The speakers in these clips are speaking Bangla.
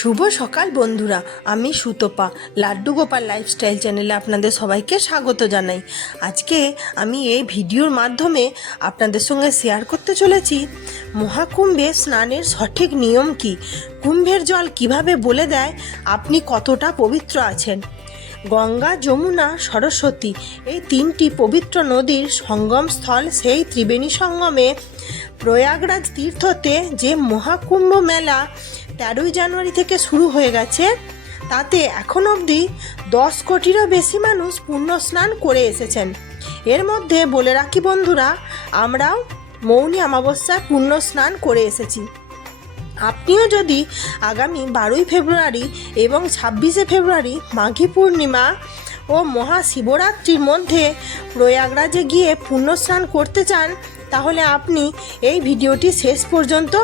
শুভ সকাল, বন্ধুরা। আমি সুতপা, লাড্ডু গোপাল লাইফস্টাইল চ্যানেলে আপনাদের সবাইকে স্বাগত জানাই। আজকে আমি এই ভিডিওর মাধ্যমে আপনাদের সঙ্গে শেয়ার করতে চলেছি, মহাকুম্ভে স্নানের সঠিক নিয়ম কি? কুম্ভের জল কীভাবে বলে দেয়? আপনি কতটা পবিত্র আছেন? গঙ্গা, যমুনা, সরস্বতী এই তিনটি পবিত্র নদীর সঙ্গম স্থল সেই ত্রিবেণী সঙ্গমে প্রয়াগরাজ তীর্থতে যে মহাকুম্ভ মেলা তেরোই জানুয়ারি থেকে শুরু হয়ে গেছে। তাতে এখন অবধি দশ কোটিরও বেশি মানুষ পুণ্য স্নান করে এসেছেন। এর মধ্যে বলে রাখি বন্ধুরা, আমরাও মৌনী অমাবস্যায় পুণ্য স্নান করে এসেছি। আপনিও যদি আগামী বারোই ফেব্রুয়ারি এবং ছাব্বিশে ফেব্রুয়ারি মাঘী পূর্ণিমা ও মহাশিবরাত্রির মধ্যে প্রয়াগরাজে গিয়ে পুণ্যস্নান করতে চান, তাহলে আপনি এই ভিডিওটি শেষ পর্যন্ত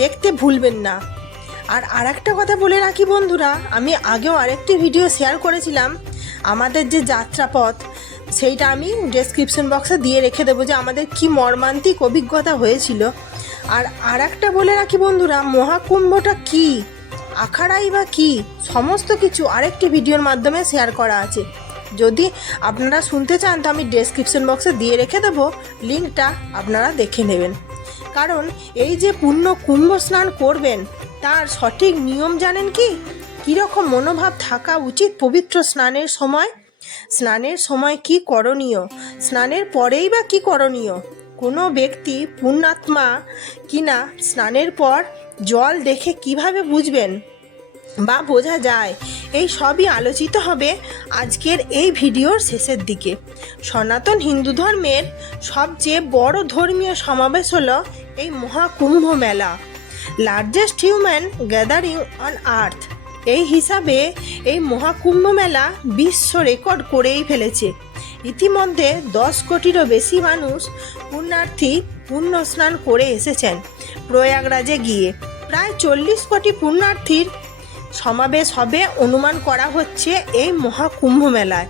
দেখতে ভুলবেন না। আর আরেকটা কথা বলে রাখি বন্ধুরা, আমি আগেও আরেকটি ভিডিও শেয়ার করেছিলাম। আমাদের যে যাত্রাপথ, সেইটা আমি ডেসক্রিপশন বক্সে দিয়ে রেখে দেবো যে আমাদের কি মর্মান্তিক অভিজ্ঞতা হয়েছিল। আর আর একটা বলে রাখি বন্ধুরা, মহাকুম্ভটা কি, আখাড়াই বা কি, সমস্ত কিছু আরেকটি ভিডিওর মাধ্যমে শেয়ার করা আছে। যদি আপনারা শুনতে চান, তো আমি ডেসক্রিপশন বক্সে দিয়ে রেখে দেবো লিঙ্কটা আপনারা দেখে নেবেন। কারণ এই যে পূর্ণ কুম্ভ স্নান করবেন তার সঠিক নিয়ম জানেন কি? কীরকম মনোভাব থাকা উচিত পবিত্র স্নানের সময়? স্নানের সময় কি করণীয়? স্নানের পরেই বা কি করণীয়? কোনো ব্যক্তি পুণ্যাত্মা কিনা স্নানের পর জল দেখে কীভাবে বুঝবেন? বা বোঝা যায়। এই সবই আলোচিত হবে আজকের এই ভিডিওর শেষের দিকে। সনাতন হিন্দু ধর্মের সবচেয়ে বড় ধর্মীয় সমাবেশ হলো এই Mahakumbh Mela. Largest human gathering on earth এই হিসাবে এই মহাকুম্ভ মেলা বিশ্ব রেকর্ড করেই ফেলেছে। ইতিমধ্যে দশ কোটিরও বেশি মানুষ পুণ্যার্থী পুণ্য স্নান করে এসেছেন প্রয়াগরাজে গিয়ে। প্রায় চল্লিশ কোটি পুণ্যার্থীর সমাবেশ হবে অনুমান করা হচ্ছে এই মহাকুম্ভ মেলায়।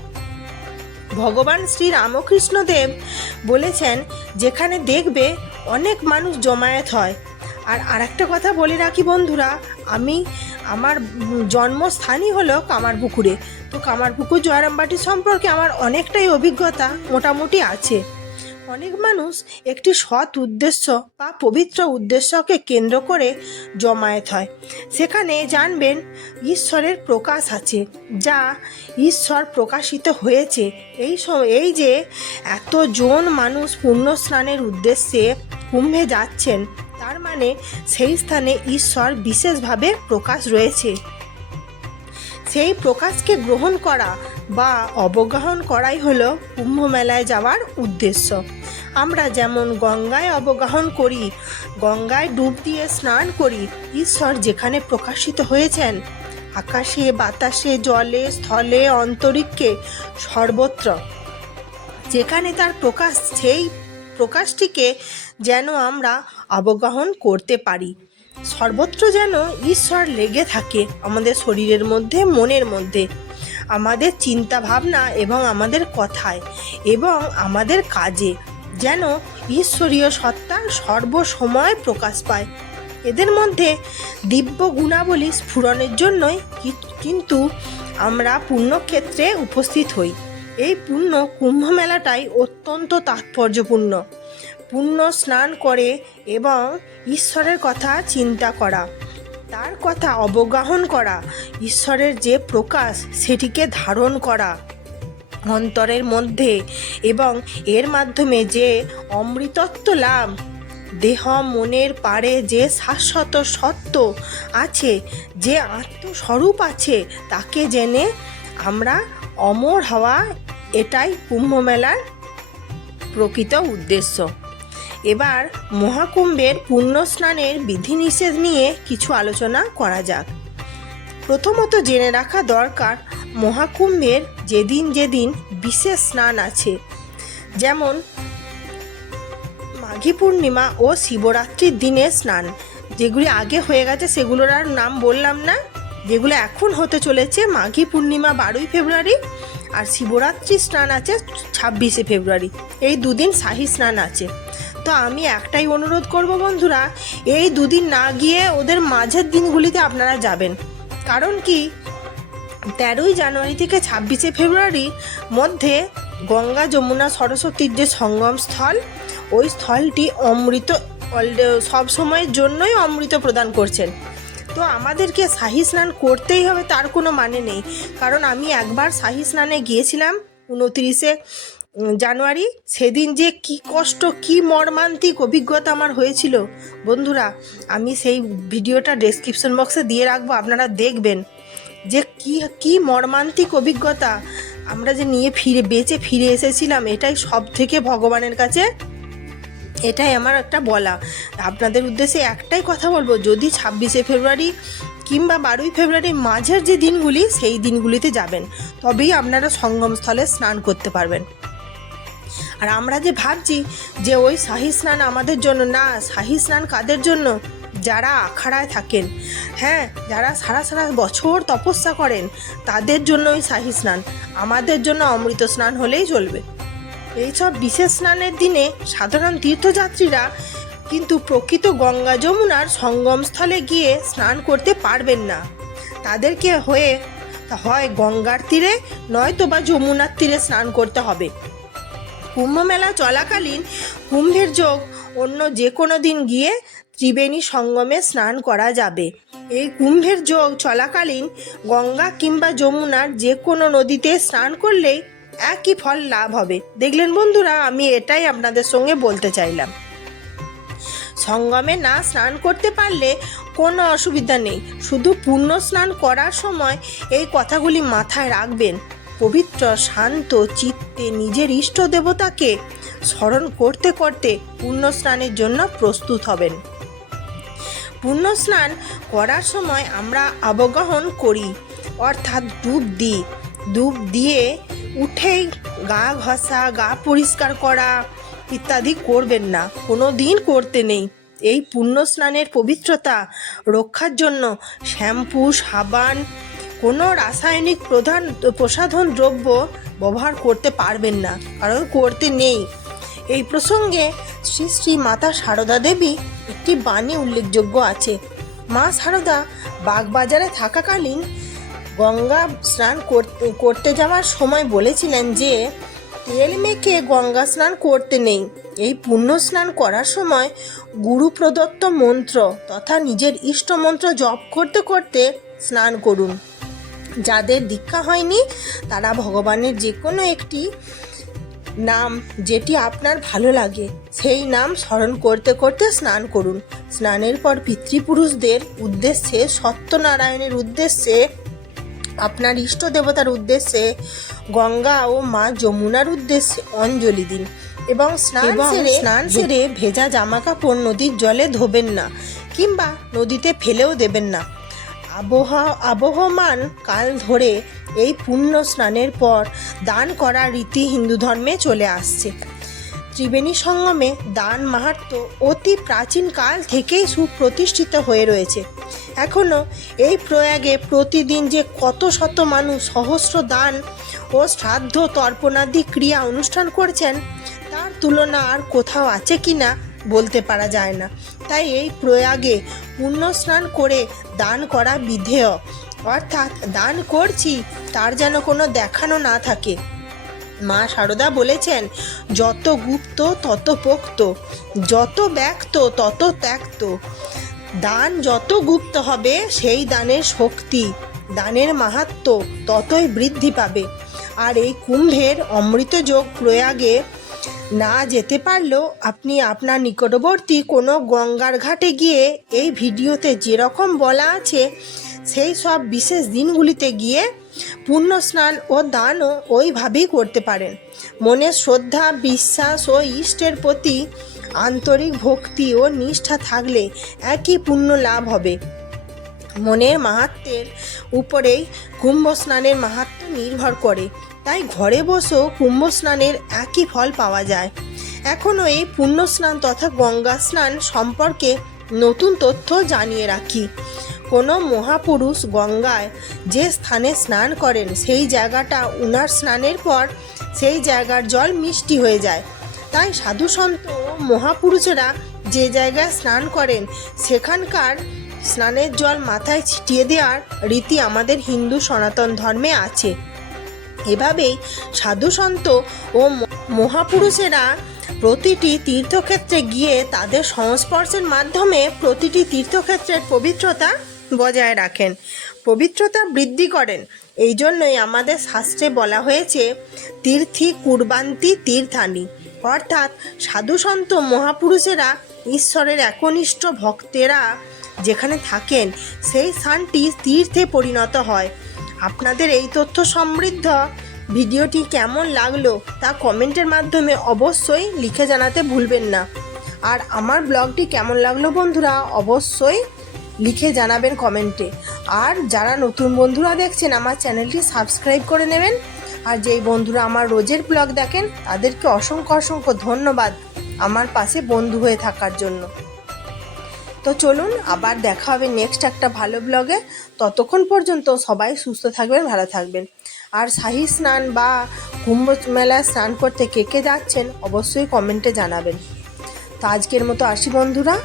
ভগবান শ্রী রামকৃষ্ণদেব বলেছেন, যেখানে দেখবে অনেক মানুষ জমায়েত হয়। আর আরেকটা কথা বলে রাখি বন্ধুরা, আমি আমার জন্মস্থানই হলো কামারপুকুরে। তো কামারপুকুর জয়রামবাটি সম্পর্কে আমার অনেকটাই অভিজ্ঞতা মোটামুটি আছে। অনেক মানুষ একটি সৎ উদ্দেশ্য বা পবিত্র উদ্দেশ্যকে কেন্দ্র করে জমায়েত হয়। সেখানে জানবেন ঈশ্বরের প্রকাশ আছে, যা ঈশ্বর প্রকাশিত হয়েছে। এই এই যে এতজন মানুষ পুণ্য স্নানের উদ্দেশ্যে কুম্ভে যাচ্ছেন তার মানে সেই স্থানে ঈশ্বর বিশেষভাবে প্রকাশ রয়েছে। সেই প্রকাশকে গ্রহণ করা বা অবগাহন করাই হলো কুম্ভ মেলায় যাওয়ার উদ্দেশ্য। আমরা যেমন গঙ্গায় অবগাহন করি, গঙ্গায় ডুব দিয়ে স্নান করি, ঈশ্বর যেখানে প্রকাশিত হয়েছেন, আকাশে, বাতাসে, জলে, স্থলে, অন্তরিক্ষে সর্বত্র। যেখানে তার প্রকাশ সেই প্রকাশটিকে যেন আমরা অবগাহন করতে পারি। সর্বত্র যেন ঈশ্বর লেগে থাকে আমাদের শরীরের মধ্যে, মনের মধ্যে, আমাদের চিন্তা ভাবনা এবং আমাদের কথায় এবং আমাদের কাজে, যেন ঈশ্বরীয় সত্তা সর্বসময় প্রকাশ পায়। এদের মধ্যে দিব্য গুণাবলী স্ফুরণের জন্যই কিন্তু আমরা পুণ্যক্ষেত্রে উপস্থিত হই। এই পুণ্য কুম্ভ মেলাটাই অত্যন্ত তাৎপর্যপূর্ণ। পুণ্য স্নান করে এবং ঈশ্বরের কথা চিন্তা করা, তার কথা অবগাহন করা, ঈশ্বরের যে প্রকাশ সেটিকে ধারণ করা। অন্তরের মধ্যে এবং এর মাধ্যমে যে অমৃতত্ব লাভ, দেহ মনের পারে যে শাশ্বত সত্য আছে, যে আত্মস্বরূপ আছে, তাকে জেনে আমরা অমর হওয়া এটাই কুম্ভ মেলার প্রকৃত উদ্দেশ্য। এবার মহাকুম্ভের পুণ্য স্নানের বিধিনিষেধ নিয়ে কিছু আলোচনা করা যাক। প্রথমত জেনে রাখা দরকার, মহাকুম্ভের যেদিন যেদিন বিশেষ স্নান আছে, যেমন মাঘী পূর্ণিমা ও শিবরাত্রির দিনে স্নান। যেগুলি আগে হয়ে গেছে সেগুলোর আর নাম বললাম না। যেগুলো এখন হতে চলেছে মাঘী পূর্ণিমা বারোই ফেব্রুয়ারি আর শিবরাত্রি স্নান আছে ছাব্বিশে ফেব্রুয়ারি। এই দুদিন শাহী স্নান আছে। তো আমি একটাই অনুরোধ করব বন্ধুরা, এই দুদিন না গিয়ে ওদের মাঝের দিনগুলিতে আপনারা যাবেন। কারণ কি, তেরোই জানুয়ারি থেকে ছাব্বিশে ফেব্রুয়ারির মধ্যে গঙ্গা যমুনা সরস্বতীর যে সঙ্গম স্থল, ওই স্থলটি অমৃত, সব সময়ের জন্যই অমৃত প্রদান করছেন। তো আমাদেরকে শাহী স্নান করতেই হবে, তার কোনো মানে নেই। কারণ আমি একবার শাহী স্নানে গিয়েছিলাম উনত্রিশে জানুয়ারি। সেদিন যে কি কষ্ট, কি মর্মান্তিক অভিজ্ঞতা আমার হয়েছিল। বন্ধুরা, আমি সেই ভিডিওটা ডেসক্রিপশন বক্সে দিয়ে রাখব, আপনারা দেখবেন যে কি কি মর্মান্তিক অভিজ্ঞতা। আমরা যে নিয়ে ফিরে, বেঁচে ফিরে এসেছিলাম, এটাই সব থেকে ভগবানের কাছে এটাই আমার একটা বলা। আপনাদের উদ্দেশ্যে একটাই কথা বলব, যদি ছাব্বিশে ফেব্রুয়ারি কিংবা বারোই ফেব্রুয়ারির মাঝের যে দিনগুলি, সেই দিনগুলিতে যাবেন। তবেই আপনারা সঙ্গমস্থলে স্নান করতে পারবেন। আর আমরা যে ভাবছি যে ওই শাহী স্নান আমাদের জন্য, না, শাহী স্নান কাদের জন্য? যারা আখাড়ায় থাকেন হ্যাঁ যারা সারা সারা বছর তপস্যা করেন, তাদের জন্য ওই শাহী স্নান। আমাদের জন্য অমৃত স্নান হলেই চলবে। এইসব বিশেষ স্নানের দিনে সাধারণ তীর্থযাত্রীরা কিন্তু প্রকৃত গঙ্গা যমুনার সঙ্গমস্থলে গিয়ে স্নান করতে পারবেন না। তাদেরকে হয়ে হয় গঙ্গার তীরে, নয়তো বা যমুনার তীরে স্নান করতে হবে। কুম্ভ মেলা চলাকালীন কুম্ভের যোগ অন্য যে কোনো দিন গিয়ে ত্রিবেণী সঙ্গমে স্নান করা যাবে। এই কুম্ভের যোগ চলাকালীন গঙ্গা কিংবা যমুনার যে কোনো নদীতে স্নান করলেই একই ফল লাভ হবে। দেখলেন বন্ধুরা, আমি এটাই আপনাদের সঙ্গে বলতে চাইলাম। সঙ্গমে না স্নান করতে পারলে কোনো অসুবিধা নেই। শুধু পূর্ণ স্নান করার সময় এই কথাগুলি মাথায় রাখবেন। পবিত্র, শান্ত চিত্তে নিজের ইষ্ট দেবতাকে স্মরণ করতে করতে পূর্ণ স্নানের জন্য প্রস্তুত হবেন। পূর্ণ স্নান করার সময় আমরা আবগাহন করি, অর্থাৎ ডুব দিই। ডুব দিয়ে উঠেই গা ঘষা, গা পরিষ্কার করা ইত্যাদি করবেন না। কোনো দিন করতে নেই। এই পুণ্য স্নানের পবিত্রতা রক্ষার জন্য শ্যাম্পু, সাবান, কোনো রাসায়নিক প্রধান প্রসাধন দ্রব্য ব্যবহার করতে পারবেন না, কারণ করতে নেই। এই প্রসঙ্গে শ্রী শ্রী মাতা সারদা দেবী একটি বাণী উল্লেখযোগ্য আছে। মা সারদা বাগবাজারে থাকাকালীন গঙ্গা স্নান করতে যাওয়ার সময় বলেছিলেন যে, তেল মেখে গঙ্গা স্নান করতে নেই। এই পুণ্য স্নান করার সময় গুরু প্রদত্ত মন্ত্র তথা নিজের ইষ্ট মন্ত্র জপ করতে করতে স্নান করুন। যাদের দীক্ষা হয়নি, তারা ভগবানের যে কোনো একটি নাম যেটি আপনার ভালো লাগে, সেই নাম স্মরণ করতে করতে স্নান করুন। স্নানের পর পিতৃপুরুষদের উদ্দেশ্যে সত্যনারায়ণের উদ্দেশ্যে আপনার ইষ্ট দেবতার উদ্দেশ্যে গঙ্গা ও মা যমুনার উদ্দেশ্যে অঞ্জলি দিন এবং স্নান সেরে স্নান সেরে ভেজা জামা কাপড় নদীর জলে ধোবেন না কিংবা নদীতে ফেলেও দেবেন না। আবহাওয়া আবহমান কাল ধরে এই পুণ্য স্নানের পর দান করা রীতি হিন্দু ধর্মে চলে আসছে। ত্রিবেণী সঙ্গমে দান মাহাত্ম অতি প্রাচীন কাল থেকেই সুপ্রতিষ্ঠিত হয়ে রয়েছে। এখনও এই প্রয়াগে প্রতিদিন যে কত শত মানুষ সহস্র দান ও শ্রাদ্ধ তর্পণাদি ক্রিয়া অনুষ্ঠান করছেন, তার তুলনা আর কোথাও আছে কি না বলতে পারা যায় না। তাই এই প্রয়াগে পুণ্য স্নান করে দান করা বিধেয়। অর্থাৎ দান করছি, তার যেন কোনো দেখানো না থাকে। মা সারদা বলেছেন, যত গুপ্ত, তত পোক্ত, যত ব্যক্ত, তত ত্যক্ত। দান যত গুপ্ত হবে, সেই দানের শক্তি, দানের মাহাত্ম ততই বৃদ্ধি পাবে। আর এই কুম্ভের অমৃতযোগ প্রয়াগে না যেতে পারলেও আপনি আপনার নিকটবর্তী কোনো গঙ্গার ঘাটে গিয়ে এই ভিডিওতে যেরকম বলা আছে, সেই সব বিশেষ দিনগুলিতে গিয়ে পুণ্য স্নান ও দানও ওইভাবেই করতে পারেন। মনে শ্রদ্ধা, বিশ্বাস ও ইষ্টের প্রতি আন্তরিক ভক্তি ও নিষ্ঠা থাকলে একই পুণ্য লাভ হবে। মনের মাহাত্মের উপরেই কুম্ভ স্নানের মাহাত্ম নির্ভর করে। তাই ঘরে বসেও কুম্ভ স্নানের একই ফল পাওয়া যায়। এখনও এই পুণ্য স্নান তথা গঙ্গা স্নান সম্পর্কে নতুন তথ্য জানিয়ে রাখি। কোনো মহাপুরুষ গঙ্গায় যে স্থানে স্নান করেন, সেই জায়গাটা উনার স্নানের পর সেই জায়গার জল মিষ্টি হয়ে যায়। তাই সাধু সন্ত মহাপুরুষেরা যে জায়গায় স্নান করেন, সেখানকার স্নানের জল মাথায় ছিটিয়ে দেওয়ার রীতি আমাদের হিন্দু সনাতন ধর্মে আছে। এভাবেই সাধু সন্ত ও মহাপুরুষেরা প্রতিটি তীর্থক্ষেত্রে গিয়ে তাদের সংস্পর্শের মাধ্যমে প্রতিটি তীর্থক্ষেত্রের পবিত্রতা বজায় রাখেন। পবিত্রতা বৃদ্ধি করেন। এই জন্যই আমাদের শাস্ত্রে বলা হয়েছে, তীর্থি কুরবান্তি তীর্থানি। অর্থাৎ সাধু সন্ত মহাপুরুষেরা, ঈশ্বরের একনিষ্ঠ ভক্তেরা যেখানে থাকেন, সেই স্থানটি তীর্থে পরিণত হয়। আপনাদের এই তথ্য সমৃদ্ধ। ভিডিওটি কেমন লাগল তা কমেন্টের মাধ্যমে অবশ্যই লিখে জানাতে ভুলবেন না। আর আমার ব্লগটি কেমন লাগল বন্ধুরা, অবশ্যই লিখে জানাবেন কমেন্টে। আর যারা নতুন বন্ধুরা দেখছেন, আমার চ্যানেলটি সাবস্ক্রাইব করে নেবেন। আর যেই বন্ধুরা আমার রোজের ব্লগ দেখেন, তাদেরকে অসংখ্য অসংখ্য ধন্যবাদ আমার পাশে বন্ধু হয়ে থাকার জন্য। তো চলুন, আবার দেখা হবে নেক্সট একটা ভালো ব্লগে ততক্ষণ পর্যন্ত সবাই সুস্থ থাকবেন, ভালো থাকবেন। আর শাহি স্নান বা কুম্ভ মেলায় স্নান করতে কে কে যাচ্ছেন, অবশ্যই কমেন্টে জানাবেন। তো আজকের মতো আসি বন্ধুরা।